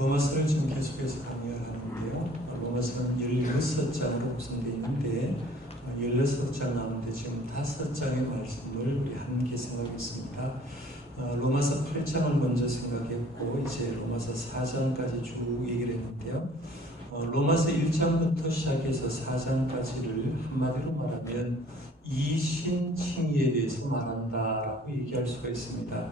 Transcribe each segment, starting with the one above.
로마서를 지금 계속해서 강의를 하는데요. 로마서는 16장으로 구성되어 있는데 16장 나오는데 지금 5장의 말씀을 우리 함께 생각했습니다. 로마서 8장을 먼저 생각했고 이제 로마서 4장까지 쭉 얘기를 했는데요. 로마서 1장부터 시작해서 4장까지를 한마디로 말하면 이신칭의에 대해서 말한다라고 얘기할 수가 있습니다.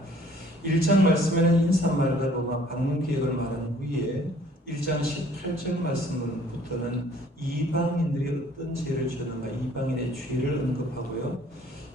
1장 말씀에는 인사말과 로마 방문 계획을 말한 후에 1장 18절 말씀부터는 이방인들이 어떤 죄를 지었는가, 이방인의 죄를 언급하고요.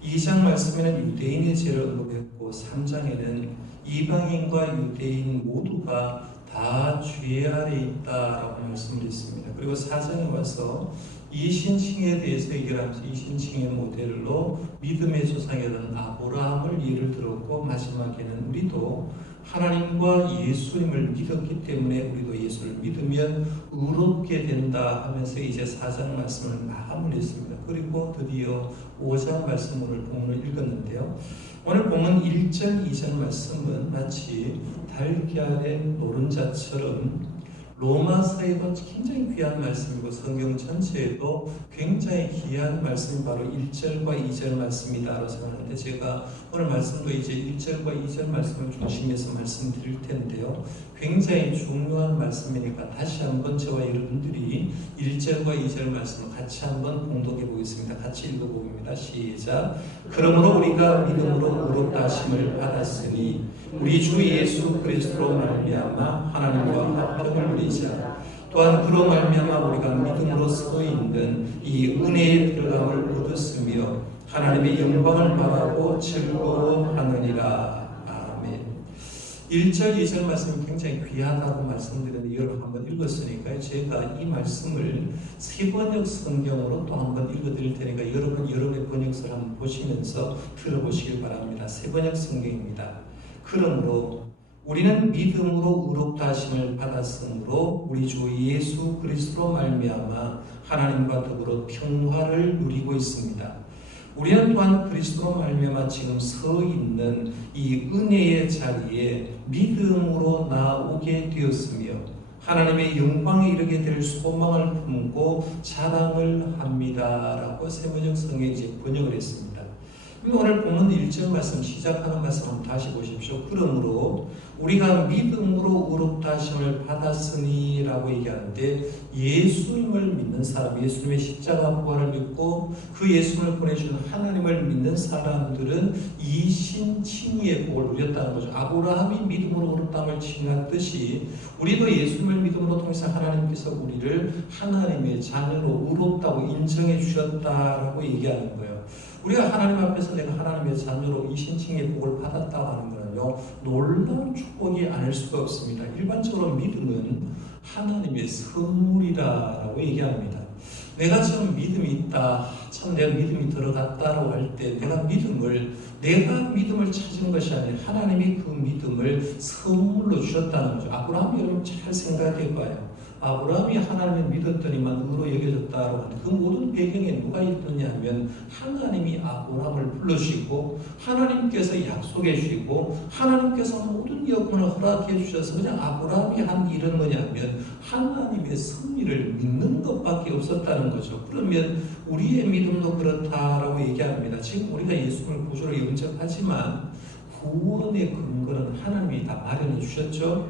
2장 말씀에는 유대인의 죄를 언급했고 3장에는 이방인과 유대인 모두가 다 죄 아래 있다라고 말씀을 했습니다. 그리고 4장에 와서 이신칭에 대해서 얘기하면서 이신칭의 모델로 믿음의 조상이던 아브라함을 예를 들었고 마지막에는 우리도 하나님과 예수님을 믿었기 때문에 우리도 예수를 믿으면 의롭게 된다 하면서 이제 4장 말씀을 마무리했습니다. 그리고 드디어 5장 말씀 오늘 본문을 읽었는데요. 오늘 본문 1절 2절 말씀은 마치 달걀의 노른자처럼 로마서에도 굉장히 귀한 말씀이고 성경 전체에도 굉장히 귀한 말씀이 바로 1절과 2절 말씀이다라고 생각하는데 제가 오늘 말씀도 이제 1절과 2절 말씀을 중심해서 말씀드릴 텐데요. 굉장히 중요한 말씀이니까 다시 한번 저와 여러분들이 1절과 2절 말씀을 같이 한번 봉독해 보겠습니다. 같이 읽어봅니다. 시작. 그러므로 우리가 믿음으로 의롭다 하심을 받았으니 우리 주 예수 그리스도로 말미암아 하나님과 화평을 누리자. 또한 그로 말미암아 우리가 믿음으로 서 있는 이 은혜에 들어감을 얻었으며 하나님의 영광을 바라고 즐거워하느니라. 아멘. 1절 2절 말씀이 굉장히 귀하다고 말씀드렸는데 여러분 한번 읽었으니까 제가 이 말씀을 세번역 성경으로 또 한번 읽어드릴 테니까 여러분 여러분의 번역서를 한번 보시면서 들어보시길 바랍니다. 세번역 성경입니다. 그러므로 우리는 믿음으로 의롭다 하심을 받았으므로 우리 주 예수 그리스도로 말미암아 하나님과 더불어 평화를 누리고 있습니다. 우리는 또한 그리스도로 말미암아 지금 서 있는 이 은혜의 자리에 믿음으로 나오게 되었으며 하나님의 영광에 이르게 될 소망을 품고 자랑을 합니다라고 세번역 성경에 이제 번역을 했습니다. 오늘 본문 1절 말씀 시작하는 말씀 한번 다시 보십시오. 그러므로 우리가 믿음으로 의롭다 하심을 받았으니 라고 얘기하는데 예수님을 믿는 사람, 예수님의 십자가 부활을 믿고 그 예수님을 보내주신 하나님을 믿는 사람들은 이신칭의의 복을 누렸다는 거죠. 아브라함이 믿음으로 의롭다함을 칭하듯이 우리도 예수님을 믿음으로 통해서 하나님께서 우리를 하나님의 자녀로 의롭다고 인정해 주셨다라고 얘기하는 거예요. 우리가 하나님 앞에서 내가 하나님의 자녀로 이신칭의 복을 받았다고 하는 거는요, 놀라운 축복이 아닐 수가 없습니다. 일반적으로 믿음은 하나님의 선물이라고 얘기합니다. 내가 좀 믿음이 있다, 참 내가 믿음이 들어갔다라고 할 때 내가 믿음을 찾은 것이 아니라 하나님이 그 믿음을 선물로 주셨다는 거죠. 아브라함이 여러분 잘 생각해 봐요. 아브라함이 하나님을 믿었더니만 의로 여겨졌다라고 하는데 그 모든 배경에 누가 있느냐면 하나님이 아브라함을 불러주시고 하나님께서 약속해 주시고 하나님께서 모든 여건을 허락해 주셔서 그냥 아브라함이 한 일은 뭐냐면 하나님의 섭리를 믿는 것밖에 없었다는 거죠. 그러면 우리의 믿음도 그렇다라고 얘기합니다. 지금 우리가 예수님을 구주로 영접하지만 구원의 근거는 하나님이 다 마련해 주셨죠.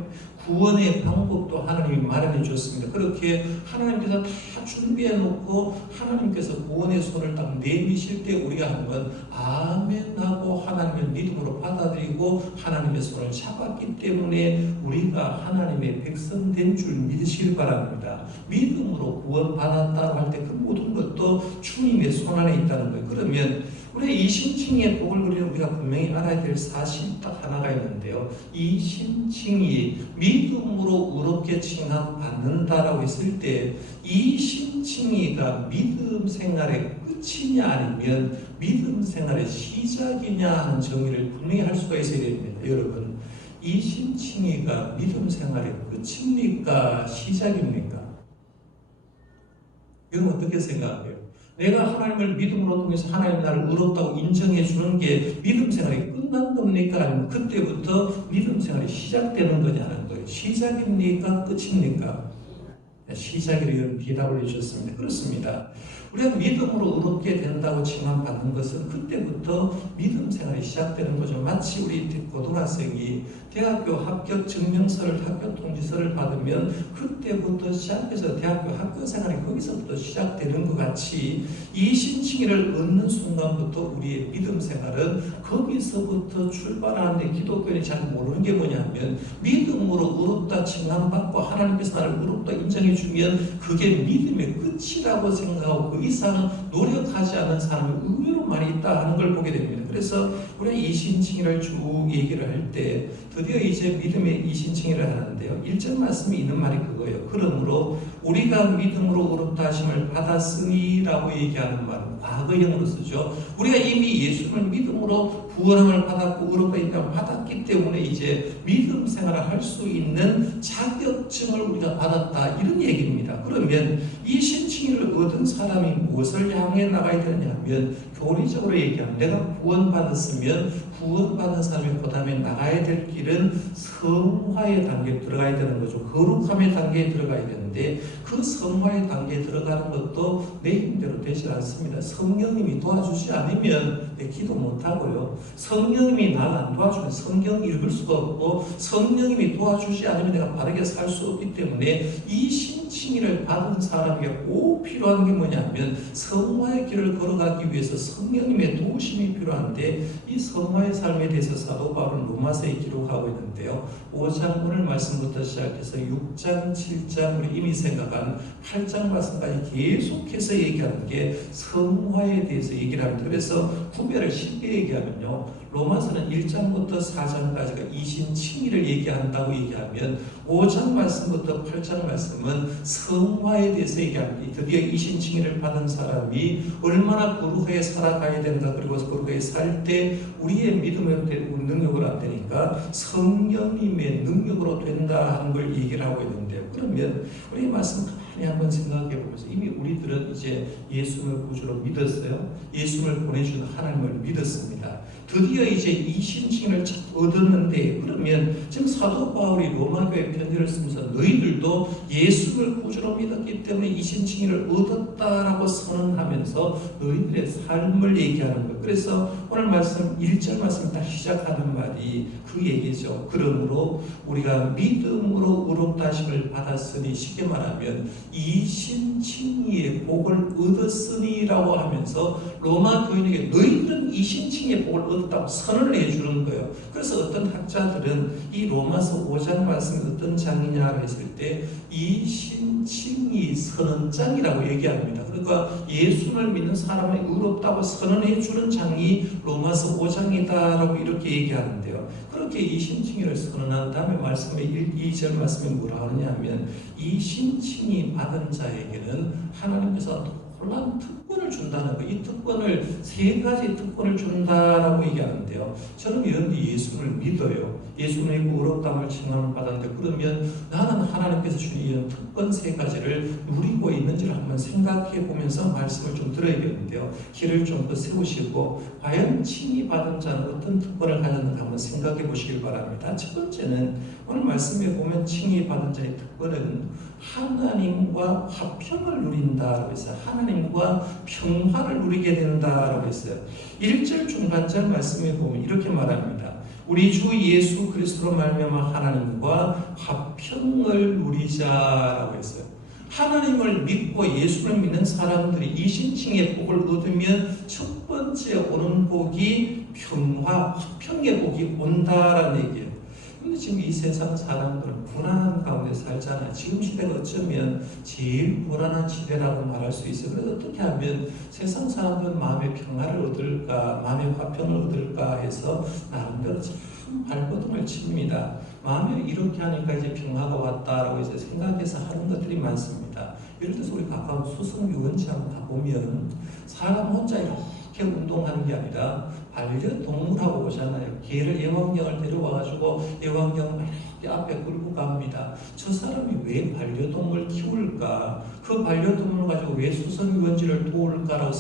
구원의 방법도 하나님이 마련해 주셨습니다. 그렇게 하나님께서 다 준비해 놓고 하나님께서 구원의 손을 딱 내미실 때 우리가 한번 아멘 하고 하나님을 믿음으로 받아들이고 하나님의 손을 잡았기 때문에 우리가 하나님의 백성 된 줄 믿으시길 바랍니다. 믿음으로 구원 받았다고 할 때 그 모든 것도 주님의 손 안에 있다는 거예요. 그러면 우리 이신칭의의 복을 누리는 우리가 분명히 알아야 될 사실이 딱 하나가 있는데요. 이신칭의 믿음으로 의롭게 칭함받는다라고 했을 때 이신칭의가 믿음 생활의 끝이냐 아니면 믿음 생활의 시작이냐 하는 정의를 분명히 할 수가 있어야 됩니다. 여러분, 이신칭의가 믿음 생활의 끝입니까? 시작입니까? 여러분 어떻게 생각해요? 내가 하나님을 믿음으로 통해서 하나님 나를 의롭다고 인정해 주는 게 믿음 생활이 끝난 겁니까? 아니면 그때부터 믿음 생활이 시작되는 거냐는 거예요. 거예요. 시작입니까? 끝입니까? 시작이라는 대답을 해주셨습니다. 그렇습니다. 우리가 믿음으로 의롭게 된다고 칭함받는 것은 그때부터 믿음 생활이 시작되는 거죠. 마치 우리 고등학생이 대학교 합격 증명서를, 학교 통지서를 받으면 그때부터 시작해서 대학교 학교 생활이 거기서부터 시작되는 것 같이 이신칭의를 얻는 순간부터 우리의 믿음 생활은 거기서부터 출발하는데, 기독교인이 잘 모르는 게 뭐냐면 믿음으로 의롭다 칭함받고 하나님께서 나를 의롭다 인정해 주면 그게 믿음의 끝이라고 생각하고 그 이상은 노력하지 않는 사람이 의외로 많이 있다 하는 걸 보게 됩니다. 그래서 우리가 이신칭의를 쭉 얘기를 할 때 드디어 이제 믿음의 이신칭의를 하는데요. 1절 말씀이 있는 말이 그거예요. 그러므로 우리가 믿음으로 의롭다 하심을 받았으니라고 얘기하는 말은 과거형으로 쓰죠. 우리가 이미 예수를 믿음으로 구원함을 받았고 의롭다 인정을 받았기 때문에 이제 믿음 생활을 할 수 있는 자격증을 우리가 받았다, 이런 얘기입니다. 그러면 이 신칭의를 얻은 사람이 무엇을 향해 나가야 되느냐면, 교리적으로 얘기하면 내가 구원받았으면 구원받은 사람이 그 다음에 나가야 될 길은 성화의 단계에 들어가야 되는 거죠. 거룩함의 단계에 들어가야 되는데, 그 성화의 단계에 들어가는 것도 내 힘대로 되지 않습니다. 성령님이 도와주지 않으면 내 기도 못하고요. 성령님이 나를 안 도와주면 성경 읽을 수가 없고, 성령님이 도와주지 않으면 내가 바르게 살 수 없기 때문에 이 신칭의를 받은 사람에게 꼭 필요한 게 뭐냐면 성화의 길을 걸어가기 위해서 성령님의 도우심이 필요한데, 이 성화의 삶에 대해서 사도 바울은 로마서에 기록하고 있는데요. 5장 오늘 말씀부터 시작해서 6장, 7장 우리 이미 생각한 8장 말씀까지 계속해서 얘기하는 게 성화에 대해서 얘기를 합니다. 그래서 구별을 쉽게 얘기하면요, 로마서는 1장부터 4장까지가 이신칭의를 얘기한다고 얘기하면 5장 말씀부터 8장 말씀은 성화에 대해서 얘기합니다. 드디어 이신칭의를 받은 사람이 얼마나 거룩하게 살아가야 된다, 그리고 거룩하게 살 때 우리의 믿음으로 능력으로 안 되니까 성령님의 능력으로 된다 하는 걸 얘기를 하고 있는데요. 그러면 우리 말씀 가만히 한번 생각해 보면서, 이미 우리들은 이제 예수를 구주로 믿었어요. 예수를 보내준 하나님을 믿었습니다. 드디어 이제 이신칭의를 얻었는데, 그러면 지금 사도 바울이 로마교회 편지를 쓰면서 너희들도 예수를 구주로 믿었기 때문에 이신칭의를 얻었다라고 선언하면서 너희들의 삶을 얘기하는 거예요. 그래서 오늘 말씀 1절 말씀 딱 시작하는 말이 그 얘기죠. 그러므로 우리가 믿음으로 의롭다 하심을 받았으니, 쉽게 말하면 이신칭의의 복을 얻었으니라고 하면서 로마 교인에게 너희들은 이신칭의의 복을 얻었다고 선언을 해주는 거예요. 그래서 어떤 학자들은 이 로마서 5장 말씀이 어떤 장이냐 했을 때 이신칭의 선언장이라고 얘기합니다. 그러니까 예수를 믿는 사람이 의롭다고 선언해 주는 장이 로마서 5장이다라고 이렇게 얘기하는데요. 그렇게 이신칭의를 선언한 다음에 말씀의 2절 말씀에 뭐라 하느냐면, 이신칭의 받은 자에게는 하나님께서 놀라운 특권을 준다는 거예요. 이 특권을, 세 가지 특권을 준다라고 얘기하는데요. 저는 여러분이 예수를 믿어요. 예수를 믿고 의롭다함을 칭함을 받았는데, 그러면 나는 하나님께서 주신 이런 특권 세 가지를 누리고 있는지를 한번 생각해 보면서 말씀을 좀 들어야겠는데요. 길을 좀 더 세우시고, 과연 칭의 받은 자는 어떤 특권을 가졌는가 한번 생각해 보시길 바랍니다. 첫 번째는 오늘 말씀에 보면 칭의 받은 자의 특권은 하나님과 화평을 누린다라고 했어요. 하나님과 평화를 누리게 된다라고 했어요. 1절 중간절 말씀에 보면 이렇게 말합니다. 우리 주 예수 그리스도로 말미암아 하나님과 화평을 누리자라고 했어요. 하나님을 믿고 예수를 믿는 사람들이 이신칭의 복을 얻으면 첫 번째 오는 복이 평화, 화평의 복이 온다라는 얘기예요. 근데 지금 이 세상 사람들은 불안한 가운데 살잖아요. 지금 시대가 어쩌면 제일 불안한 시대라고 말할 수 있어요. 그래서 어떻게 하면 세상 사람들은 마음의 평화를 얻을까, 마음의 화평을 얻을까 해서 나름대로 참 발버둥을 칩니다. 마음에 이렇게 하니까 이제 평화가 왔다라고 이제 생각해서 하는 것들이 많습니다. 예를 들어서 우리 가까운 수성 유원지 한번 가보면 사람 혼자 이렇게 운동하는 게 아니라 반려동물하고 오잖아요. 개를 애완경을 데려와가지고 애완경을 이렇게 앞에 끌고 갑니다. 저 사람이 왜 반려동물 키울까? 그 반려동물 가지고 왜 수성유원지를 도울까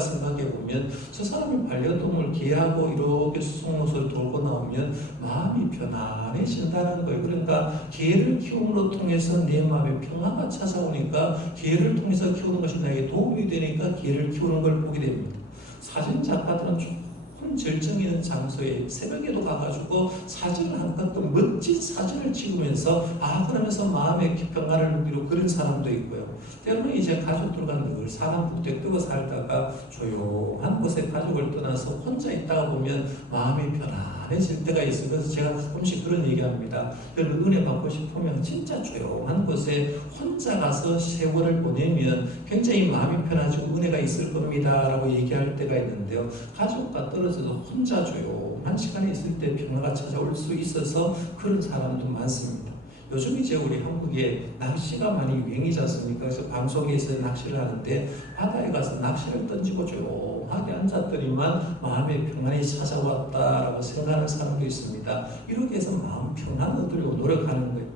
생각해보면 저 사람이 반려동물 개하고 이렇게 수송로를 돌고 나오면 마음이 편안해진다는 거예요. 그러니까 개를 키움으로 통해서 내 마음에 평화가 찾아오니까 개를 통해서 키우는 것이 나에게 도움이 되니까 개를 키우는 걸 보게 됩니다. 사진 작가들은 조금 절정 있는 장소에 새벽에도 가가지고 사진을 한 컷 더 멋진 사진을 찍으면서 그러면서 마음의 평화를 누리고 그런 사람도 있고요. 때로는 이제 가족들과 늘 사람 북적대고 살다가 조용한 곳에 가족을 떠나서 혼자 있다가 보면 마음이 편안해질 때가 있어요. 그래서 제가 가끔씩 그런 얘기합니다. 여러분 은혜 받고 싶으면 진짜 조용한 곳에 혼자 가서 세월을 보내면 굉장히 마음이 편해지고 은혜가 있을 겁니다 라고 얘기할 때가 있는데요. 가족과 떨어져서 혼자 조용한 시간이 있을 때 평화가 찾아올 수 있어서 그런 사람도 많습니다. 요즘 이제 우리 한국에 낚시가 많이 유행이지 않습니까? 그래서 방송에서 낚시를 하는데 바다에 가서 낚시를 던지고 조용하게 앉았더니만 마음의 평안이 찾아왔다라고 생각하는 사람도 있습니다. 이렇게 해서 마음 평안 얻으려고 노력하는 거예요.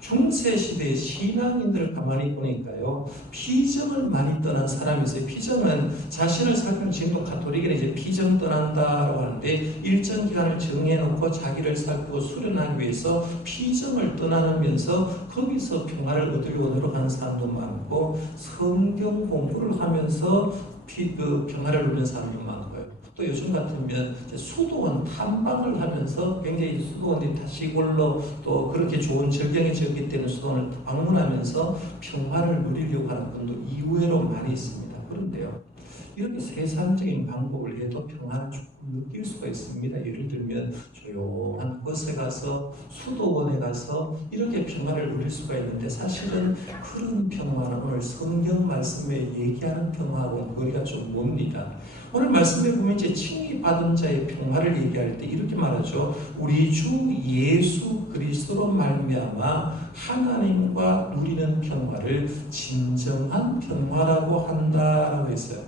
중세시대의 신앙인들을 가만히 보니까요, 피정을 많이 떠난 사람이 있어요. 피정은 자신을 살피는, 지금도 가톨릭은 이제 피정 떠난다라고 하는데, 일정 기간을 정해놓고 자기를 살피고 수련하기 위해서 피정을 떠나면서 거기서 평화를 얻으려고 노력하는 사람도 많고, 성경 공부를 하면서 평화를 누리는 사람도 많고요. 또 요즘 같으면 수도원 탐방을 하면서 굉장히 수도원이 다 시골로 또 그렇게 좋은 절경이 지었기 때문에 수도원을 방문하면서 평화를 누리려고 하는 분도 이외로 많이 있습니다. 그런데요, 이렇게 세상적인 방법을 해도 평화를 조금 느낄 수가 있습니다. 예를 들면 조용한 곳에 가서 수도원에 가서 이렇게 평화를 누릴 수가 있는데, 사실은 그런 평화는 오늘 성경 말씀에 얘기하는 평화하고는 거리가 좀 멉니다. 오늘 말씀에 보면 이제 칭의 받은 자의 평화를 얘기할 때 이렇게 말하죠. 우리 주 예수 그리스도로 말미암아 하나님과 누리는 평화를 진정한 평화라고 한다라고 했어요.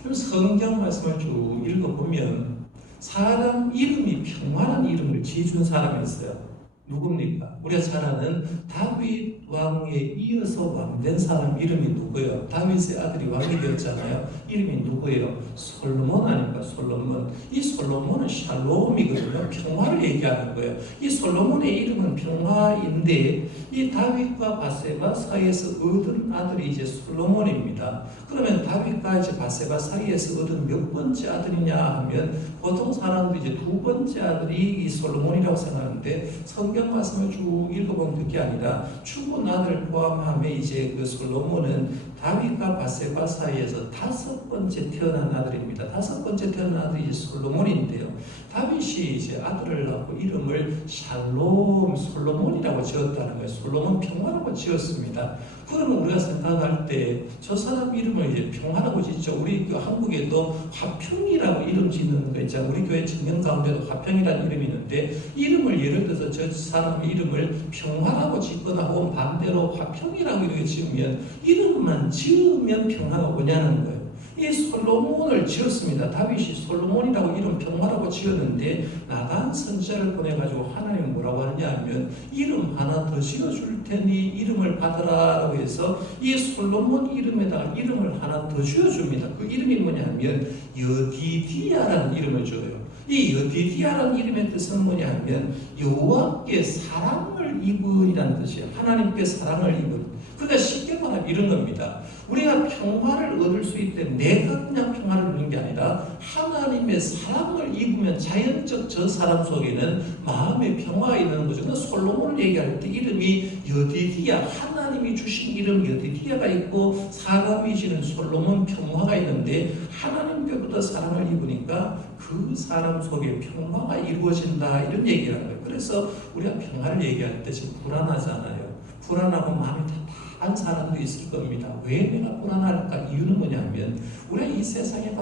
그럼 성경 말씀을 쭉 읽어보면 사람 이름이 평화라는 이름을 지어준 사람이 있어요. 누굽니까? 우리가 잘 아는 다윗 왕에 이어서 왕된 사람 이름이 누구예요? 다윗의 아들이 왕이 되었잖아요. 이름이 누구예요? 솔로몬 아닙니까? 솔로몬. 이 솔로몬은 샬롬이거든요. 평화를 얘기하는 거예요. 이 솔로몬의 이름은 평화인데 이 다윗과 바세바 사이에서 얻은 아들이 이제 솔로몬입니다. 그러면 다윗과 이제 바세바 사이에서 얻은 몇 번째 아들이냐 하면 보통 사람들이 이제 두 번째 아들이 이 솔로몬이라고 생각하는데, 성경 말씀을 쭉 읽어보면 그게 아니라 죽은 아들 포함하면 이제 그 솔로몬은 다윗과 바세바 사이에서 다섯 번째 태어난 아들입니다. 다섯 번째 태어난 아들이 이제 솔로몬인데요. 다윗이 이제 아들을 낳고 이름을 샬롬 솔로몬이라고 지었다는 거예요. 솔로몬 평화라고 지었습니다. 그러면 우리가 생각할 때 저 사람 이름을 이제 평화라고 짓죠. 우리 한국에도 화평이라고 이름 짓는 거 있잖아요. 우리 교회 청년 가운데도 화평이라는 이름이 있는데, 이름을 예를 들어서 저 사람의 이름을 평화라고 짓거나 혹은 반대로 화평이라고 이렇게 지으면, 이름만 지으면 평화가 오냐는 거예요. 이 솔로몬을 지었습니다. 다윗이 솔로몬이라고 이름 평화라고 지었는데, 나단 선지자를 보내가지고 하나님 뭐라고 하느냐 하면 이름 하나 더 지어줄 테니 이름을 받으라라고 해서 이 솔로몬 이름에다가 이름을 하나 더 지어줍니다. 그 이름이 뭐냐 하면 여디디야라는 이름을 줘요. 이 여디디야라는 이름의 뜻은 뭐냐 하면 여호와께 사랑을 입은이라는 뜻이에요. 하나님께 사랑을 입은. 그러니까 쉽게 말하면 이런 겁니다. 우리가 평화를 얻을 수 있을 때 내가 그냥 평화를 누리는 게 아니라 하나님의 사랑을 입으면 자연적 저 사람 속에는 마음의 평화가 있는 거죠. 솔로몬을 얘기할 때 이름이 여디디야, 하나님이 주신 이름 여디디야가 있고 사람이 지는 솔로몬 평화가 있는데, 하나님께부터 사랑을 입으니까 그 사람 속에 평화가 이루어진다, 이런 얘기를 하는 거예요. 그래서 우리가 평화를 얘기할 때 지금 불안하잖아요. 불안하고 마음이 답답한 사람도 있을 겁니다. 왜 내가 불안할까? 이유는 뭐냐면 우리가 이 세상에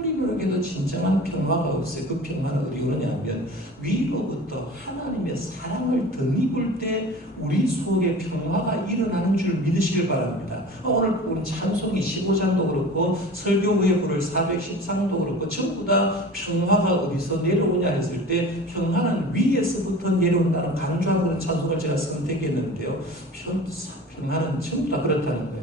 아무리 노력해도 진정한 평화가 없어요. 그 평화는 어디 오느냐면 위로부터 하나님의 사랑을 덧입을 때 우리 속에 평화가 일어나는 줄 믿으시길 바랍니다. 오늘 우리 찬송이 15장도 그렇고 설교 후에 부를 413도 그렇고 전부 다 평화가 어디서 내려오냐 했을 때 평화는 위에서부터 내려온다는 강조하는 그런 찬송을 제가 선택했는데요. 평화는 전부 다 그렇다는 거예요.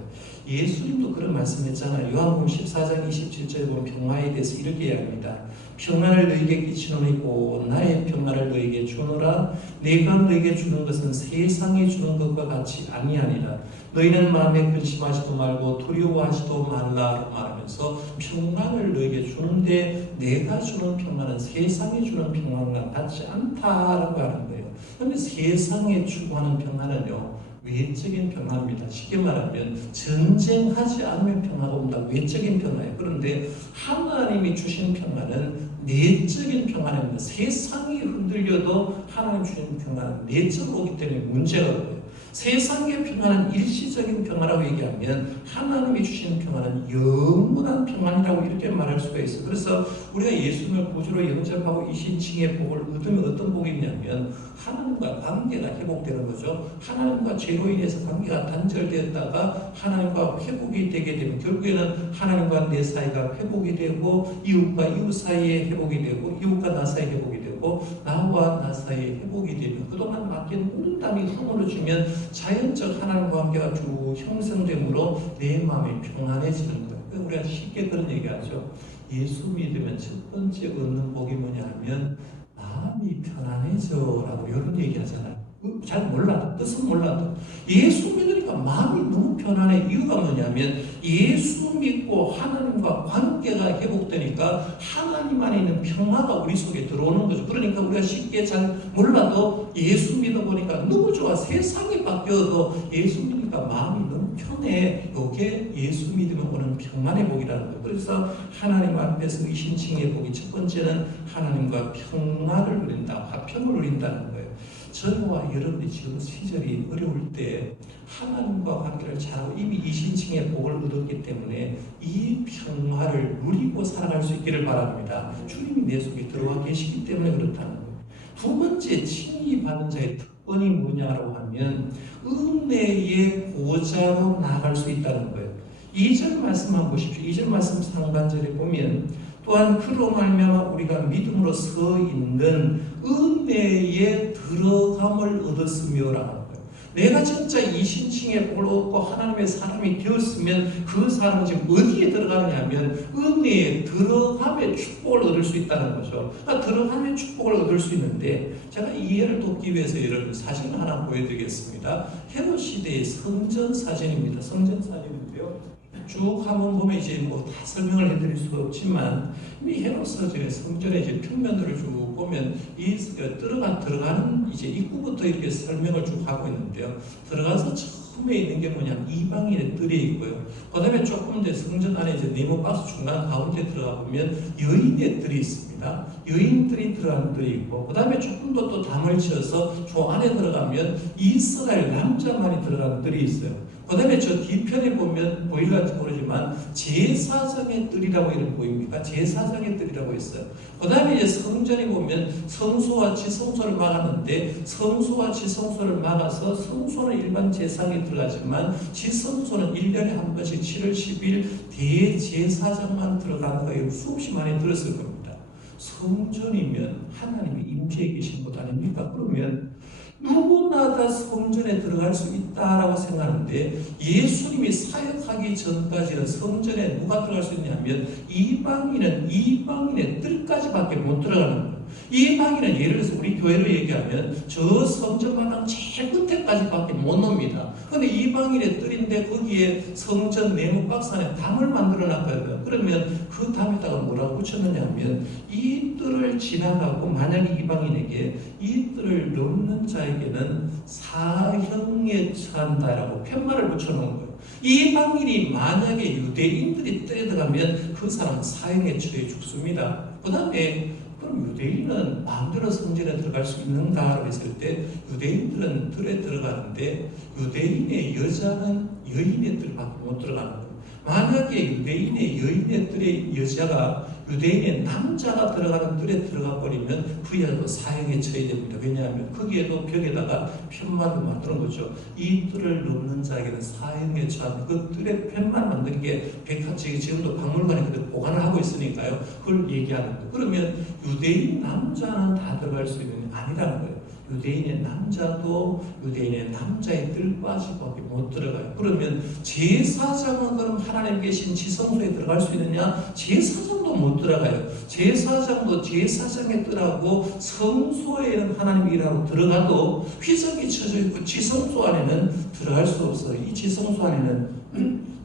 예수님도 그런 말씀했잖아요. 요한복음 14장 27절에 보면 평화에 대해서 이렇게 이야기합니다. 평화를 너에게 끼치노니고 나의 평화를 너에게 주노라. 내가 너에게 주는 것은 세상에 주는 것과 같이 아니하니라. 너희는 마음에 근심하지도 말고 두려워하지도 말라 말하면서 평화를 너에게 주는데 내가 주는 평화는 세상에 주는 평화와 같지 않다라고 하는 거예요. 그런데 세상에 추구하는 평화는요, 외적인 평화입니다. 쉽게 말하면 전쟁하지 않으면 평화가 온다. 외적인 평화예요. 그런데 하나님이 주신 평화는 내적인 평화입니다. 세상이 흔들려도 하나님 주신 평화는 내적으로 오기 때문에 문제가 없어요. 세상의 평화는 일시적인 평화라고 얘기하면 하나님이 주시는 평화는 영원한 평안이라고 이렇게 말할 수가 있어요. 그래서 우리가 예수님을 구주로 영접하고 이신칭의 복을 얻으면 어떤 복이 있냐면 하나님과 관계가 회복되는 거죠. 하나님과 죄로 인해서 관계가 단절되었다가 하나님과 회복이 되게 되면 결국에는 하나님과 내 사이가 회복이 되고 이웃과 이웃 사이에 회복이 되고 이웃과 나 사이에 회복이 되고 나와 나 사이에 회복이 되면 그동안 맡긴 온담이 허물어지면 자연적 하나님 관계가 쭉 형성되므로 내 마음이 평안해지는 거예요. 우리가 쉽게 그런 얘기하죠. 예수 믿으면 첫 번째 얻는 복이 뭐냐 하면 마음이 편안해져 라고 이런 얘기 하잖아요. 잘 몰라도 뜻은 몰라도 예수 믿으니까 마음이 너무 편안해. 이유가 뭐냐면 예수 믿고 하나님과 관계가 회복되니까 하나님 안에 있는 평화가 우리 속에 들어오는 거죠. 그러니까 우리가 쉽게 잘 몰라도 예수 믿어보니까 너무 좋아. 세상이 바뀌어도 예수 믿으니까 마음이 너무 편해. 이게 예수 믿으면 오는 평안의 복이라는 거예요. 그래서 하나님 앞에서 의신칭의 복이 첫 번째는 하나님과 평화를 누린다. 화평을 누린다는 거예요. 저와 여러분이 지금 시절이 어려울 때 하나님과 관계를 잘하고 이미 이신칭의 복을 얻었기 때문에 이 평화를 누리고 살아갈 수 있기를 바랍니다. 주님이 내 속에 들어와 계시기 때문에 그렇다는 거예요. 두 번째 칭의 받은 자의 특권이 뭐냐라고 하면 은혜의 보좌로 나아갈 수 있다는 거예요. 2절 말씀 한번 보십시오. 2절 말씀 상반절에 보면 또한 그로 말미암아 우리가 믿음으로 서 있는 은혜에 들어감을 얻었으며라는 거예요. 내가 진짜 이신칭의 복을 얻고 하나님의 사람이 되었으면 그 사람은 지금 어디에 들어가느냐 하면 은혜에 들어감의 축복을 얻을 수 있다는 거죠. 그러니까 들어감의 축복을 얻을 수 있는데 제가 이해를 돕기 위해서 여러분 사진 하나 보여드리겠습니다. 헤롯 시대의 성전 사진입니다. 성전 사진인데요. 쭉 한번 보면 이제 뭐 다 설명을 해드릴 수가 없지만 이 헤롯 성전의 이제 평면들을 쭉 보면 이 들어가는 이제 입구부터 이렇게 설명을 쭉 하고 있는데요. 들어가서 처음에 있는 게 뭐냐면 이방인의 뜰이 있고요. 그 다음에 조금 더 성전 안에 이제 네모 박스 중간 가운데 들어가 보면 여인의 뜰이 있습니다. 여인들이 들어가는 뜰이 있고 그 다음에 조금 더 또 담을 치어서 저 안에 들어가면 이스라엘 남자만이 들어가는 뜰이 있어요. 그 다음에 저 뒤편에 보면 보일런지 모르지만 제사장의 뜰이라고 이름 보입니까? 제사장의 뜰이라고 있어요. 그 다음에 이제 성전에 보면 성소와 지성소를 막았는데 성소와 지성소를 막아서 성소는 일반 제사장이 들어가지만 지성소는 1년에 한 번씩 7월 10일 대제사장만 들어가는 거예요. 수없이 많이 들었을 겁니다. 성전이면 하나님이 임재해 계신 것 아닙니까? 그러면 누구나 다 성전에 들어갈 수 있다라고 생각하는데 예수님이 사역하기 전까지는 성전에 누가 들어갈 수 있냐면 이방인은 이방인의 뜰까지밖에 못 들어가는 거예요. 이방인은 예를 들어서 우리 교회로 얘기하면 저 성전마당 제일 끝에까지밖에 못 놉니다. 그런데 이방인의 뜰인데 거기에 성전 네모 박스 안에 담을 만들어 놨거든요. 그러면 그 담에다가 뭐라고 붙였느냐 하면 이 뜰을 지나가고 만약에 이방인에게 이 뜰을 넘는 자에게는 사형에 처한다라고 팻말을 붙여놓은 거예요. 이방인이 만약에 유대인들이 뜰에 들어가면 그 사람은 사형에 처해 죽습니다. 그 다음에 그럼 유대인은 마음대로 성전에 들어갈 수 있는가라고 했을 때 유대인들은 뜰에 들어가는데 유대인의 여자는 여인의 뜰밖에 못 들어가는 거예요. 만약에 유대인의 여인의 뜰의 여자가 유대인의 남자가 들어가는 뜰에 들어가 버리면 그야말로 사형에 처해야 됩니다. 왜냐하면 거기에도 벽에다가 편말로 만드는 거죠. 이 뜰을 넘는 자에게는 사형에 처한 그 뜰에 편말 만든 게 백화책이 지금도 박물관에 그대로 보관을 하고 있으니까요. 그걸 얘기하는 거예요. 그러면 유대인 남자는 다 들어갈 수 있는 게 아니라는 거예요. 유대인의 남자도 유대인의 남자의 뜰 빠지고밖에 못 들어가요. 그러면 제사장은 그럼 하나님 계신 지성소에 들어갈 수 있느냐? 제사장도 못 들어가요. 제사장도 제사장의 뜰하고 성소에는 하나님 일하러 들어가도 휘석이 쳐져 있고 지성소 안에는 들어갈 수 없어요. 이 지성소 안에는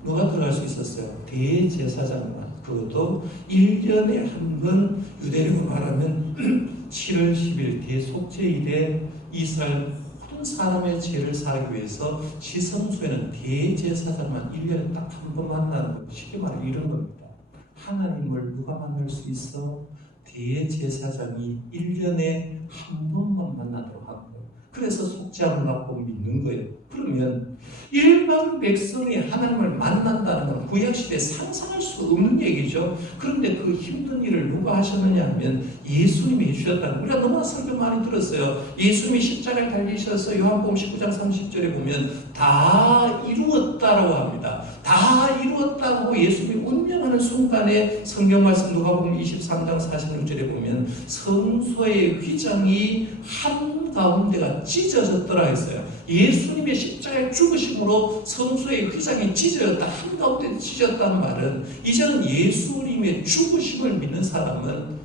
누가 들어갈 수 있었어요? 대제사장만. 그것도 1년에 한 번 유대인으로 말하면 7월 10일 대속죄일에 이스라엘 모든 사람의 죄를 사하기 위해서 지성소에는 대제사장만 1년에 딱 한 번 만나는 거. 쉽게 말하면 이런 겁니다. 하나님을 누가 만날 수 있어? 대제사장이 1년에 한 번만 만나도록 하는 거예요. 그래서 속죄함을 받고 믿는 거예요. 그러면 일반 백성이 하나님을 만난다는 건 구약시대에 상상할 수 없는 얘기죠. 그런데 그 힘든 일을 누가 하셨느냐 하면 예수님이 해주셨다는 거예요. 우리가 너무나 설교 많이 들었어요. 예수님이 십자가에 달리셔서 요한복음 19장 30절에 보면 다 이루었다라고 합니다. 다 이루었다고 예수님이 운명하는 순간에 성경 말씀 누가복음 23장 46절에 보면 성소의 휘장이 한가운데가 찢어졌더라 했어요. 예수님의 십자가의 죽으심으로 성소의 휘장이 찢어졌다, 한가운데 찢어졌다는 말은 이제는 예수님의 죽으심을 믿는 사람은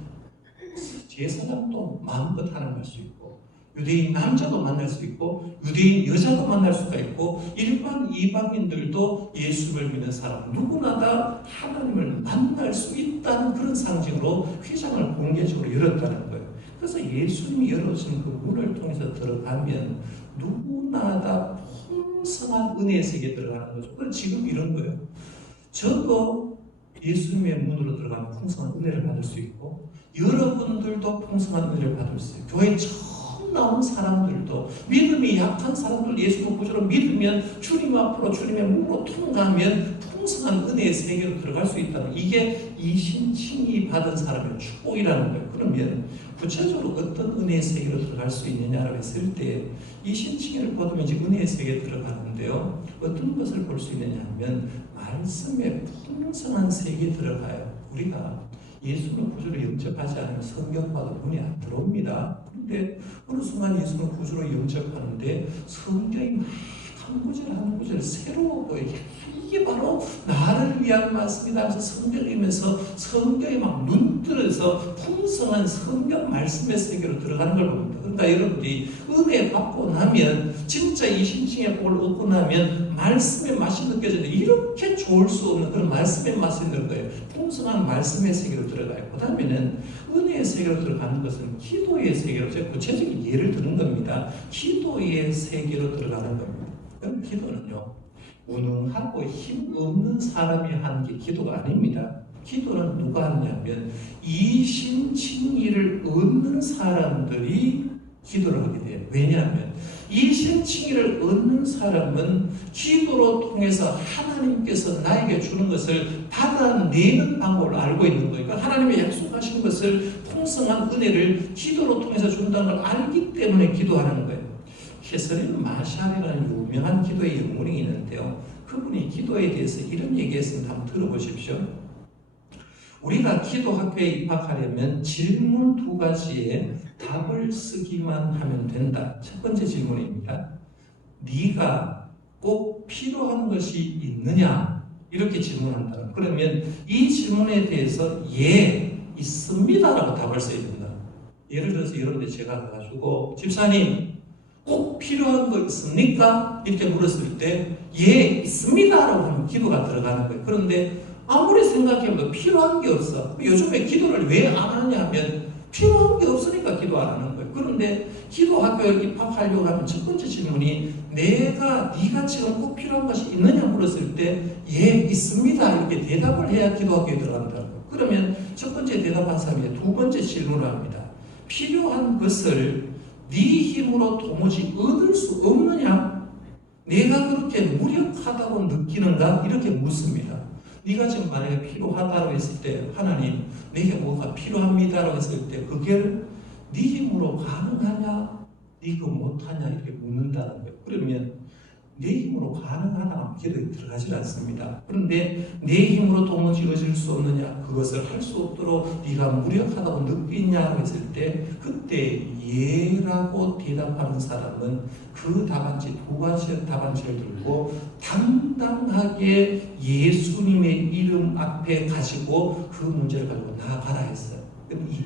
제사장도 마음껏 하나님 할 수 있고 유대인 남자도 만날 수 있고 유대인 여자도 만날 수가 있고 일반 이방인들도 예수를 믿는 사람 누구나 다 하나님을 만날 수 있다는 그런 상징으로 휘장을 공개적으로 열었다는 거예요. 그래서 예수님이 열어주신 그 문을 통해서 들어가면 누구나 다 풍성한 은혜의 세계에 들어가는 거죠. 그래서 지금 이런 거예요. 저도 예수님의 문으로 들어가면 풍성한 은혜를 받을 수 있고 여러분들도 풍성한 은혜를 받을 수 있고 교회 처음 나온 사람들도 믿음이 약한 사람들 예수를 구주로 믿으면 주님 앞으로 주님의 문으로 통과하면 풍성한 은혜의 세계로 들어갈 수 있다는 이게 이신칭이 받은 사람의 축복이라는 거예요. 그러면 구체적으로 어떤 은혜의 세계로 들어갈 수 있느냐라고 했을 때 이신칭의를 받으면 이제 은혜의 세계에 들어가는데요. 어떤 것을 볼 수 있느냐 하면 말씀의 풍성한 세계에 들어가요. 우리가 예수는 구주로 영접하지 않으면 성경과도 문이 안 들어옵니다. 그런데 어느 순간 예수는 구주로 영접하는데 성경이 막 한 구절 한 구절 새로워 보여요. 이게 바로 나를 위한 말씀이다 하면서 성경을 읽으면서 성경이 막 눈뜨려서 풍성한 성경 말씀의 세계로 들어가는 걸 봅니다. 그러니까 여러분들이 은혜 받고 나면 진짜 이신칭의 복을 얻고 나면 말씀의 맛이 느껴지는데 이렇게 좋을 수 없는 그런 말씀의 맛이 있는 거예요. 풍성한 말씀의 세계로 들어가요. 그 다음에는 은혜의 세계로 들어가는 것은 기도의 세계로 제가 구체적인 예를 드는 겁니다. 기도의 세계로 들어가는 겁니다. 그럼 기도는요 무능하고 힘 없는 사람이 하는 게 기도가 아닙니다. 기도는 누가 하냐면 이신칭의를 얻는 사람들이 기도를 하게 돼요. 왜냐하면 이신칭의를 얻는 사람은 기도로 통해서 하나님께서 나에게 주는 것을 받아내는 방법을 알고 있는 거예요. 그러니까 하나님의 약속하신 것을 풍성한 은혜를 기도로 통해서 준다는 걸 알기 때문에 기도하는 거예요. 캐서린 마샬이라는 유명한 기도의 영문이 있는데요. 그분이 기도에 대해서 이런 얘기했습니다. 한번 들어보십시오. 우리가 기도 학교에 입학하려면 질문 2가지에 답을 쓰기만 하면 된다. 첫 번째 질문입니다. 네가 꼭 필요한 것이 있느냐? 이렇게 질문한다. 그러면 이 질문에 대해서 예, 있습니다라고 답을 써야 된다. 예를 들어서 여러분들 제가 가가지고 집사님 꼭 필요한 거 있습니까? 이렇게 물었을 때 예, 있습니다라고 하면 기도가 들어가는 거예요. 그런데 아무리 생각해봐도 필요한 게 없어. 요즘에 기도를 왜 안 하냐 하면 필요한 게 없으니까 기도 안 하는 거예요. 그런데 기도 학교에 입학하려고 하면 첫 번째 질문이 네가 지금 꼭 필요한 것이 있느냐 물었을 때 예, 있습니다. 이렇게 대답을 해야 기도 학교에 들어간다고. 그러면 첫 번째 대답한 사람이 두 번째 질문을 합니다. 필요한 것을 네 힘으로 도무지 얻을 수 없느냐? 내가 그렇게 무력하다고 느끼는가? 이렇게 묻습니다. 네가 지금 만약에 필요하다고 했을 때 하나님 내게 뭐가 필요합니다라고 했을 때 그게 네 힘으로 가능하냐? 네 그 못하냐? 이렇게 묻는다는 거예요. 그러면 내 힘으로 가능하다 기도에 들어가지 않습니다. 그런데 내 힘으로 도무지 얻을 수 없느냐, 그것을 할 수 없도록 네가 무력하다고 느끼냐고 했을 때 그때 예라고 대답하는 사람은 그 답안지 두 가지 답안지를 들고 당당하게 예수님의 이름 앞에 가지고 그 문제를 가지고 나아가라 했어요.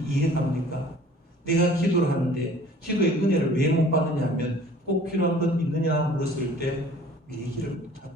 이해갑니까? 내가 기도를 하는데 기도의 은혜를 왜 못 받느냐면 꼭 필요한 것 있느냐 물었을 때 얘기를 못하고,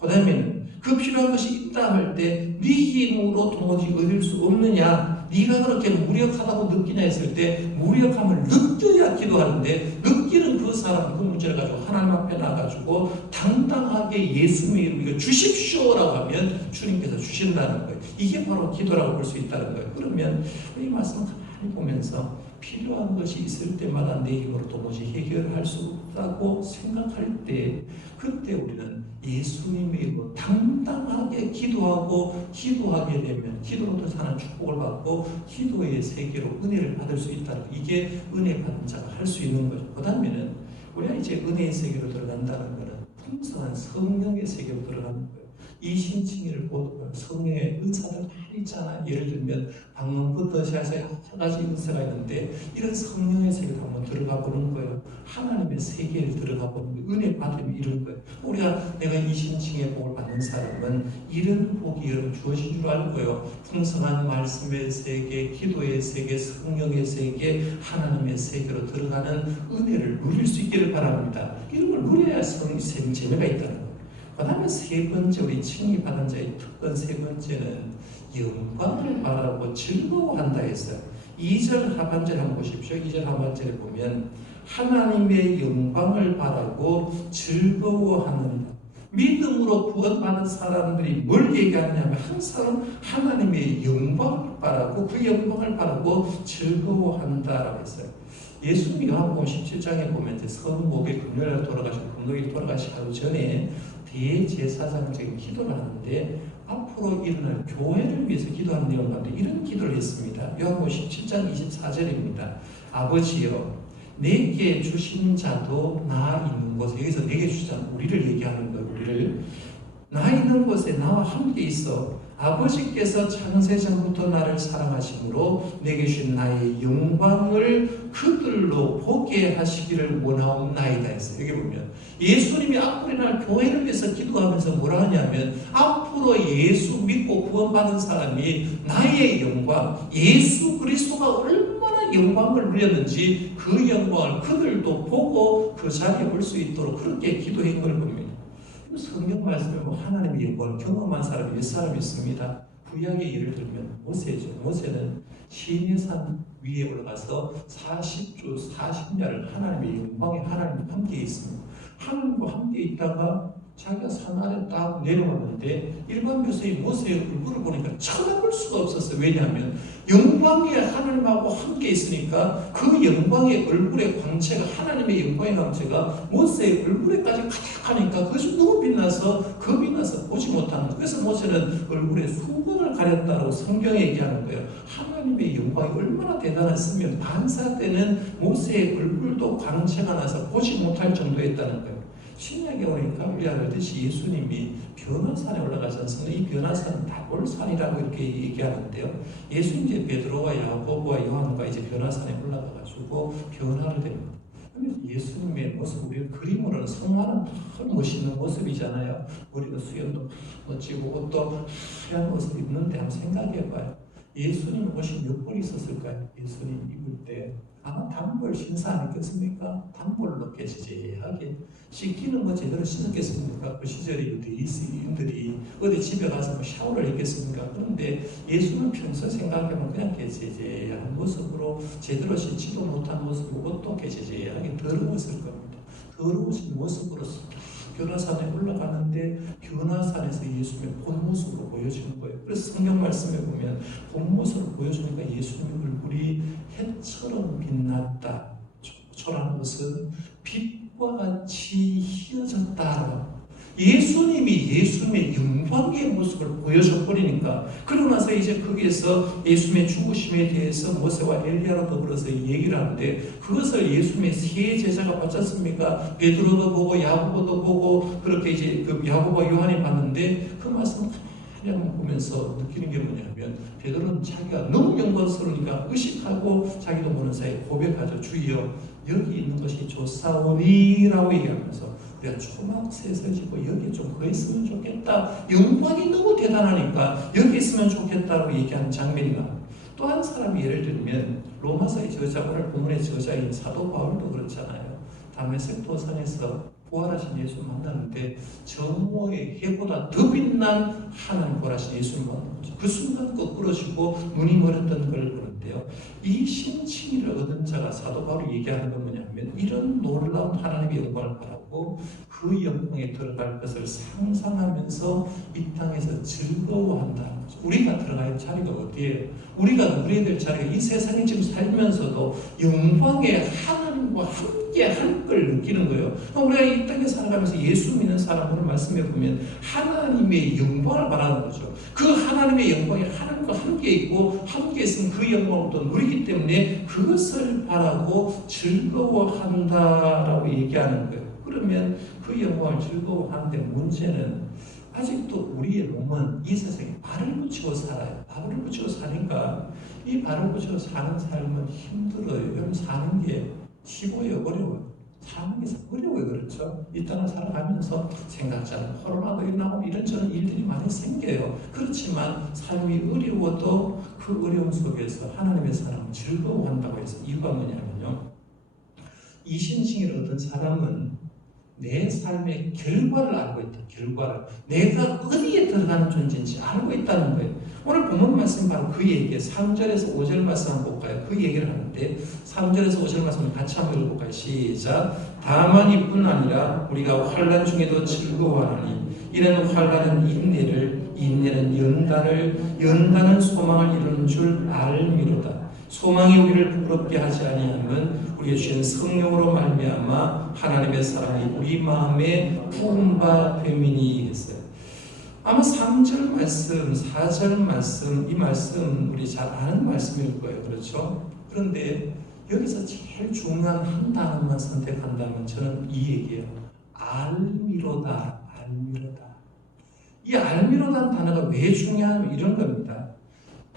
그 다음에는 그 필요한 것이 있다 할 때 네 힘으로 도무지 얻을 수 없느냐, 네가 그렇게 무력하다고 느끼냐 했을 때 무력함을 느껴야 기도하는데 느끼는 그 사람 그 문제를 가지고 하나님 앞에 나가지고 당당하게 예수님의 이름으로 주십시오라고 하면 주님께서 주신다는 거예요. 이게 바로 기도라고 볼 수 있다는 거예요. 그러면 이 말씀을 가만히 보면서 필요한 것이 있을 때마다 내 힘으로 도무지 해결할 수 없다고 생각할 때 그때 우리는 예수님의 이름으로 당당하게 기도하게 되면 기도로 사는 축복을 받고 기도의 세계로 은혜를 받을 수 있다는 거. 이게 은혜 받은 자가 할 수 있는 거죠. 그 다음에는 우리가 이제 은혜의 세계로 들어간다는 것은 풍성한 성령의 세계로 들어가는 거예요. 이신칭의를 보고 성령의 은사들 많이 있잖아. 예를 들면 방언부터 시작해서 여러 가지 은사가 있는데 이런 성령의 세계로 한번 들어가 보는 거예요. 하나님의 세계에 들어가 보는 거예요. 은혜 받으면 이런 거예요. 내가 이신칭의 복을 받는 사람은 이런 복이 여러분 주어진 줄 알고요. 풍성한 말씀의 세계, 기도의 세계, 성령의 세계, 하나님의 세계로 들어가는 은혜를 누릴 수 있기를 바랍니다. 이런 걸 누려야 재미가 있다는 거예요. 그 다음에 세 번째 우리 칭의 받은 자의 특권 세 번째는 영광을 바라고 즐거워한다 했어요. 2절 하반절 한번 보십시오. 2절 하반절에 보면 하나님의 영광을 바라고 즐거워하는 믿음으로 구원받은 사람들이 뭘 얘기하느냐면 항상 하나님의 영광을 바라고 그 영광을 바라고 즐거워한다라고 했어요. 예수님이 요한복음 17장에 보면 이제 성목의 금요일에 돌아가시고 하루 전에 대제사장적인 기도를 하는데 앞으로 일어날 교회를 위해서 기도하는 내용 가운데 이런 기도를 했습니다. 요한복음 17장 24절입니다. 아버지여 내게 주신 자도 나 있는 곳에, 여기서 내게 주신 자는 우리를 얘기하는 거예요. 우리를 나 있는 곳에 나와 함께 있어 아버지께서 창세전부터 나를 사랑하심으로 내게 주신 나의 영광을 그들로 보게 하시기를 원하옵나이다 했어요. 여기 보면 예수님이 앞으로 날 교회를 위해서 기도하면서 뭐라 하냐면 앞으로 예수 믿고 구원받은 사람이 나의 영광, 예수 그리스도가 얼마나 영광을 누렸는지 그 영광을 그들도 보고 그 자리에 올 수 있도록 그렇게 기도한 걸 봅니다. 성경 말씀에 하나님의 영광을 경험한 사람이 몇 사람이 있습니다. 구약의 예를 들면 모세죠. 모세는 시내산 위에 올라가서 40주 40야를 하나님의 영광에 하나님과 함께 있습니다. 하나님과 함께 있다가 자기가 산 아래 딱 내려왔는데 일반 묘사의 모세의 얼굴을 보니까 쳐다볼 수가 없었어요. 왜냐하면 영광의 하나님하고 함께 있으니까 그 영광의 얼굴의 광채가 하나님의 영광의 광채가 모세의 얼굴에까지 가득하니까 그것이 너무 빛나서 보지 못하는 거예요. 그래서 모세는 얼굴에 수건을 가렸다고 성경에 얘기하는 거예요. 하나님의 영광이 얼마나 대단했으면 반사되는 모세의 얼굴도 광채가 나서 보지 못할 정도였다는 거예요. 신약에 오니까 우리가 알듯이 예수님이 변화산에 올라가지 않습니까? 이 변화산은 다볼산이라고 이렇게 얘기하는데요. 예수님 이제 베드로와 야고보와 요한과 이제 변화산에 올라가가지고 변화를 됩니다. 예수님의 모습, 우리가 그림으로는 성화는 참 멋있는 모습이잖아요. 머리가 수염도 멋지고 옷도 하얀 옷을 입는데 한번 생각해봐요. 예수님 옷이 몇 벌 있었을까요? 예수님 입을 때 아마 단벌 신사 아니겠습니까? 단벌로 깨지지하게 씻기는 거 제대로 씻었겠습니까? 그 시절에 유대인들이 어디 집에 가서 샤워를 했겠습니까? 그런데 예수는 평소 생각하면 그냥 깨지지한 모습으로 제대로 씻지도 못한 모습으로 옷도 깨지지하게 더러웠을 겁니다. 더러우신 모습으로 변화산에 올라가는데 변화산에서 예수님의 본 모습으로 보여주는 거예요. 그래서 성경 말씀에 보면 본 모습을 보여주니까 예수님의 얼굴이 해처럼 빛났다. 초라한 것은 빛과 같이 희어졌다. 예수님이 예수님의 영광의 모습을 보여줘 버리니까, 그러고 나서 이제 거기에서 예수님의 죽으심에 대해서 모세와 엘리야로 더불어서 얘기를 하는데, 그것을 예수님의 세 제자가 봤지 않습니까? 베드로도 보고 야고보도 보고 그렇게 이제 그 야고보와 요한이 봤는데, 그 말씀 그냥 보면서 느끼는 게 뭐냐면, 베드로는 자기가 너무 영광스러우니까 의식하고 자기도 모르는 사이에 고백하죠. 주여, 여기 있는 것이 좋사오니라고 얘기하면서 우리가 초막새서 짓고 여기 좀 거 있으면 좋겠다. 영광이 너무 대단하니까 여기 있으면 좋겠다고 얘기하는 장면이 나와요. 또 한 사람이 예를 들면 로마서의 저자, 오늘 본문의 저자인 사도 바울도 그렇잖아요. 다메섹 도상에서 부활하신 예수 만났는데 정오의 해보다 더 빛난 하나님 부활하신 예수를 만난 거죠. 그 순간 거꾸러지고 눈이 멀었던 걸 보는데요. 이 신칭의를 얻은 자가 사도 바울이 얘기하는 건 뭐냐면, 이런 놀라운 하나님의 영광을 바라고 그 영광에 들어갈 것을 상상하면서 이 땅에서 즐거워한다는 거죠. 우리가 들어갈 자리가 어디예요? 우리가 누려야 될 자리가 이 세상에 지금 살면서도 영광의 하나님과 함께 할 걸 느끼는 거예요. 우리가 이 땅에 살아가면서 예수 믿는 사람을 말씀해 보면 하나님의 영광을 바라는 거죠. 그 하나님의 영광이 하나님과 함께 있고 함께 있으면 그 영광을 또 누리기 때문에 그것을 바라고 즐거워한다라고 얘기하는 거예요. 그러면 그 영광을 즐거워하는데, 문제는 아직도 우리의 몸은 이 세상에 발을 붙이고 살아요. 발을 붙이고 사니까 이 발을 붙이고 사는 삶은 힘들어요. 여러분, 사는 게 쉬워요, 어려워요? 사는 게 어려워요. 그렇죠? 이 땅을 살아가면서 생각지 않은 코로나도 일어나고 이런저런 일들이 많이 생겨요. 그렇지만 삶이 어려워도 그 어려움 속에서 하나님의 사랑을 즐거워한다고 해서, 이유가 뭐냐면요, 이 신칭의를 얻은 사람은 내 삶의 결과를 알고 있다. 결과를. 내가 어디에 들어가는 존재인지 알고 있다는 거예요. 오늘 본문 말씀 바로 그 얘기예요. 3절에서 5절 말씀 한번 볼까요? 그 얘기를 하는데 3절에서 5절 말씀을 같이 한번 읽어볼까요? 시작. 다만 이뿐 아니라 우리가 환난 중에도 즐거워하니 이는 환난은 인내를, 인내는 연단을, 연단은 소망을 이루는 줄 알미로다. 소망이 우리를 부끄럽게 하지 아니하면 우리의 주신 성령으로 말미암아 하나님의 사랑이 우리 마음에 부은 바 됨이니 했어요. 아마 3절 말씀, 4절 말씀, 이 말씀 우리 잘 아는 말씀일 거예요. 그렇죠? 그런데 여기서 제일 중요한 한 단어만 선택한다면 저는 이 얘기예요. 알미로다. 알미로다. 이 알미로다는 단어가 왜 중요하냐면 이런 겁니다.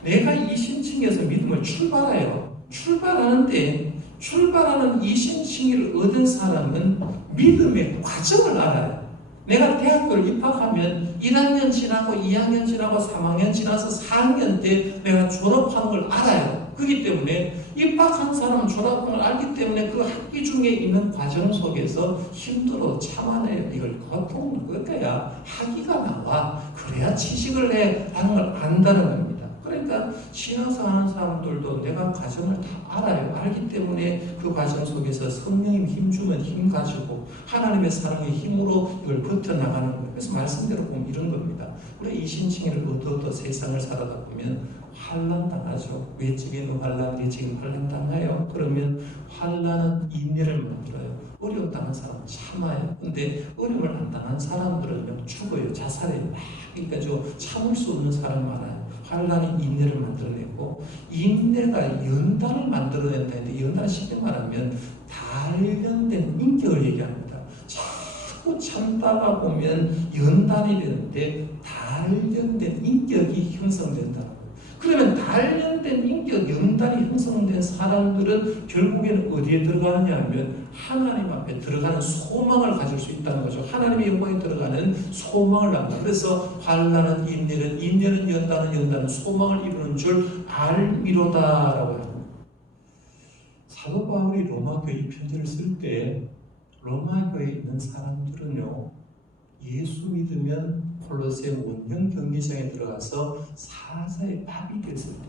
내가 이 신칭에서 믿음을 출발해요. 출발하는 이 신칭의를 얻은 사람은 믿음의 과정을 알아요. 내가 대학교를 입학하면 1학년 지나고 2학년 지나고 3학년 지나서 4학년 때 내가 졸업하는 걸 알아요. 그렇기 때문에 입학한 사람은 졸업하는 걸 알기 때문에 그 학기 중에 있는 과정 속에서 힘들어 참아내요. 이걸 고통을 겪어야 학위가 나와. 그래야 취직을 해 라는 걸 안다는 겁니다. 그러니까 신앙생활 하는 사람들도 내가 과정을 다 알아요. 알기 때문에 그 과정 속에서 성령님 힘주면 힘 가지고 하나님의 사랑의 힘으로 이걸 버텨나가는 거예요. 그래서 말씀대로 보면 이런 겁니다. 우리 이 신칭의를 얻어 세상을 살아다 보면 환난 당하죠. 외적인 환난이 지금 환난 당해요. 그러면 환난은 인내를 만들어요. 어려움 당한 사람은 참아요. 근데 어려움을 안 당한 사람들은 죽어요. 자살해요. 그러니까 참을 수 없는 사람 많아요. 환난이 인내를 만들어내고, 인내가 연단을 만들어낸다 했는데, 연단을 쉽게 말하면 단련된 인격을 얘기합니다. 자꾸 참다가 보면 연단이 되는데 단련된 인격이 형성된다. 그러면 단련된 인격, 연단이 형성된 사람들은 결국에는 어디에 들어가느냐 하면 하나님 앞에 들어가는 소망을 가질 수 있다는 거죠. 하나님의 영광에 들어가는 소망을 합니다. 그래서 환난은 인내는, 인내는 연단은, 연단은 소망을 이루는 줄 알미로다라고 합니다. 사도 바울이 로마 교회 편지를 쓸 때 로마 교회에 있는 사람들은요, 예수 믿으면 콜로세 원형 경기장에 들어가서 사자의 밥이 됐을 때,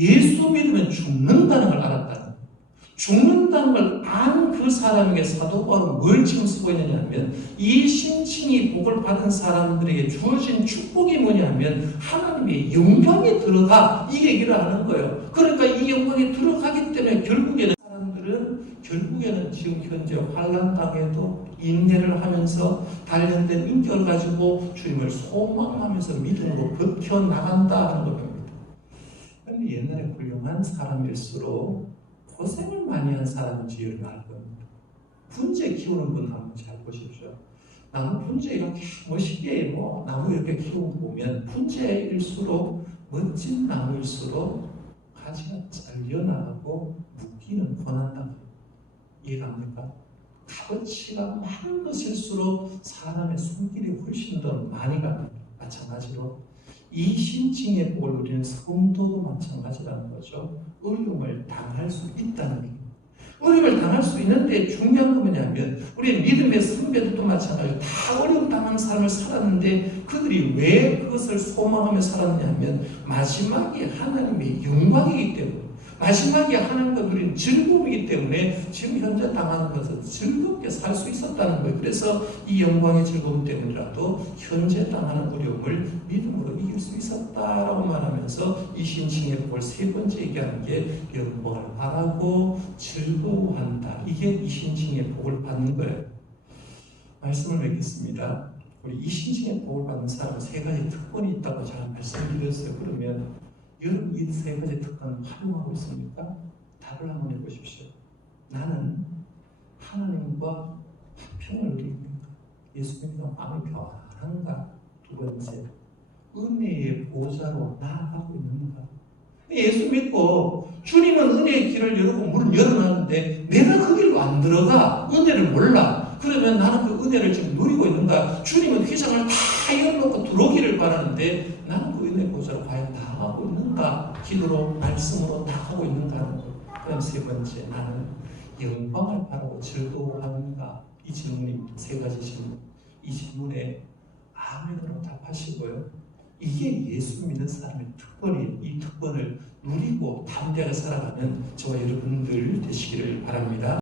예수 믿으면 죽는다는 걸 알았다는 거예요. 죽는다는 걸 안 그 사람에게 사도 바울은 뭘 지금 쓰고 있느냐 하면, 이 신칭이 복을 받은 사람들에게 주어진 축복이 뭐냐 하면 하나님의 영광에 들어가, 이 얘기를 하는 거예요. 그러니까 이 영광에 들어가기 때문에 결국에는 사람들은 우리는 지금 현재 환난 땅에도 인내를 하면서 단련된 인격을 가지고 주님을 소망하면서 믿음으로 버텨나간다 하는 겁니다. 그런데 옛날에 훌륭한 사람일수록 고생을 많이 한 사람인지 여러분 알 겁니다. 분재 키우는 분 한번 잘 보십시오. 나무 분재 이렇게 멋있게 나무 이렇게 키우고 보면 분재일수록 멋진 나무일수록 가지가 잘려나가고 묶이는 권한다. 이해갑니까? 값어치가 많은 것일수록 사람의 손길이 훨씬 더 많이 갑니다. 마찬가지로 이신칭의 복을 누리는 성도도 마찬가지라는 거죠. 어려움을 당할 수 있다는 얘기입니다. 어려움을 당할 수 있는데 중요한 건 뭐냐면 우리 믿음의 선배들도 마찬가지로 다 어려움 당하는 삶을 살았는데 그들이 왜 그것을 소망하며 살았냐면 마지막에 하나님의 영광이기 때문에 마지막에 하나님과 누리는 즐거움이기 때문에 지금 현재 당하는 것을 즐겁게 살 수 있었다는 거예요. 그래서 이 영광의 즐거움 때문이라도 현재 당하는 어려움을 믿음으로 이길 수 있었다라고 말하면서 이 신칭의 복을 세 번째 얘기하는 게 영광을 바라고 즐거워한다. 이게 이 신칭의 복을 받는 거예요. 말씀을 맺겠습니다. 우리 이 신칭의 복을 받는 사람은 세 가지 특권이 있다고 제가 말씀드렸어요. 그러면 여러분 이 세 가지 특권을 활용하고 있습니까? 답을 한번 해보십시오. 나는 하나님과 화평을 누리고 있는가? 예수 믿는 마음이 평안한가? 두 번째, 은혜의 보좌로 나아가고 있는가? 예수 믿고 주님은 은혜의 길을 열고 문을 열어놨는데 내가 그 길로 안 들어가 은혜를 몰라. 그러면 나는 그 은혜를 지금 누리고 있는가? 주님은 휘장을 다 열어놓고 들어오기를 바라는데 나는 그 은혜 보좌로 과연 나아가고 있는가? 기도로 말씀으로 나아가고 있는가 하는 것. 그다음 세 번째, 나는 영광을 바라고 즐거워하는가? 이 질문이 세 가지 질문. 이 질문에 아멘으로 답하시고요. 이게 예수 믿는 사람의 특권이에요. 이 특권을 누리고 담대하게 살아가는 저와 여러분들 되시기를 바랍니다.